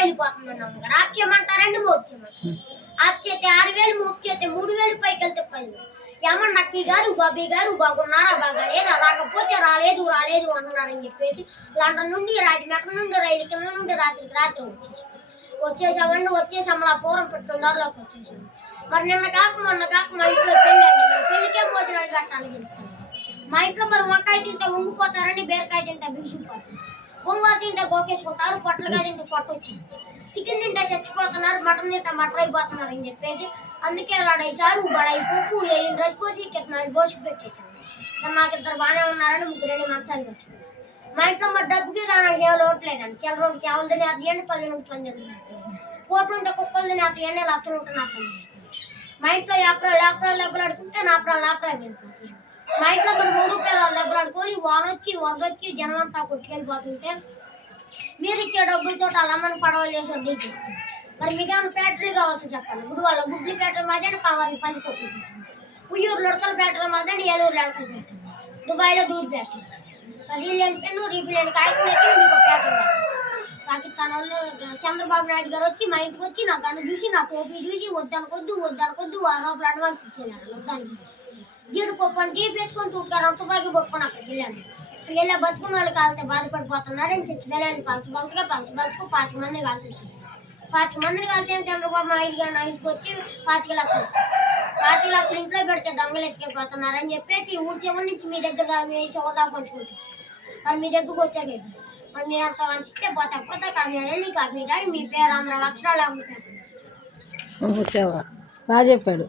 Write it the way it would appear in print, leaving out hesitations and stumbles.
వెళ్ళిపోతుందండి అమ్మగారు. ఆప్ చేయమంటారండి, మోపు చేయమంటారు. ఆప్ చేస్తే 6,000, మోపు చేస్తే 3,000, పైకి వెళ్తే 10,000. ఏమన్నా అక్కయ్య గారు, బాబీ గారు బాగున్నారా, బాగా లేదా, రాకపోతే రాలేదు అన్నారని చెప్పేసి లండన్ నుండి, రాజమండ్రి నుండి, రైలు కింద నుండి రాత్రికి రాత్రి వచ్చేసాం. అలా పూర్వం పెట్టుకున్న దారిలోకి వచ్చేసాము. మరి మొన్న కాక మా ఇంట్లో పెళ్ళండి. పెళ్ళికే భోజనాలు పెట్టాలని చెప్తాను. మా ఇంట్లో మరి వంకాయ తింటే వంగిపోతారని, బీరకాయ తింటే బిగుసిపోతారు, గోంగూర తింటే గోకేసుకుంటారు, పొట్లకాయ తింటే పొట్ట వచ్చింది, చికెన్ తింటే చచ్చిపోతున్నారు, మటన్ తింటే మటర్ అయిపోతున్నారు అని చెప్పేసి అందుకే అలాడై చారు, బడాయి పప్పు, వేయిన డ్రెస్ పోసి కింద పోసి పెట్టేసాను. నాకు ఇద్దరు బాగానే ఉన్నారని ముగ్గురేని మంచానికి వచ్చాను. మా ఇంట్లో మరి డబ్బుకి దానికి ఏ లోటు లేదండి. చిల్లరోటి చేవలు తినేస్తాయండి, 10 నుండి 12 కోట్లు ఉంటే కుక్కలు తినేస్తాయండి, లక్షలు ఉంటే నాకు. మా ఇంట్లో ఏప్రాలు దెబ్బలు ఆడుకుంటే నాప్రాలు వెళ్ళిపోతాయి. మా ఇంట్లో మరి 3 రూపాయలు దెబ్బలు ఆడుకొని వానొచ్చి వరదొచ్చి జనం అంతా కొట్టుకెళ్ళిపోతుంటే మీరు ఇచ్చే డబ్బులతో వాళ్ళందరూ పడవలు చేసి వడ్డీ చేస్తారు. మరి మీకు ఏమైనా ఫ్యాక్టరీ కావచ్చు చెప్పండి. గుడివాళ్ళ గుడ్లు ఫ్యాక్టరీ మాదండి, కావాలి పని కొట్టుకుంటారు. ఉయ్యూరులో ఉడతల ఫ్యాక్టరీ మాదండి, ఏలూరులో ఎలకల ఫ్యాక్టరీ, దుబాయ్లో దూద్ ఫ్యాక్టరీ, రీలేని పెన్ను రీఫిలేని కాగితం పెట్టి మీకు ఫ్యాక్టరీ. పాకిస్తాన్ వాళ్ళు చంద్రబాబు నాయుడు గారు వచ్చి మా ఇంటికి వచ్చి నా గన్ను చూసి, నా టోపీ చూసి వద్దనుకొద్దు 6 రూపాయలు అడ్వాన్స్ ఇచ్చేయాలి. వద్దానికి జీడిపప్పు అని జీపేసుకొని తుట్టుగారు అంత బాగా పప్పుకొని అక్కడికి వెళ్ళాను. వెళ్ళా బతుకున్న వాళ్ళు కాలితే బాధపడిపోతున్నారని చచ్చిపోయాలి. పంచగా 5 మందిని కాల్చి వచ్చింది. 5 మందిని కాల్చి చంద్రబాబు నాయుడు గారు నా ఇంటికి వచ్చి 25 లక్షలు 25 లక్షలు ఇంట్లో పెడితే దొంగలు ఎత్తుకెళ్ళిపోతున్నారని చెప్పేసి ఊరి చివరి నుంచి మీ దగ్గర మీ చివరిదా పంచుకుంటారు. మరి మీ దగ్గరకు వచ్చాక మరి మీరు అంత వంచితే పోతే కాఫీ వెళ్ళి కాఫీ తాగి మీ పేరు 100 లక్షలు అమ్ముతారు. బాగా చెప్పాడు.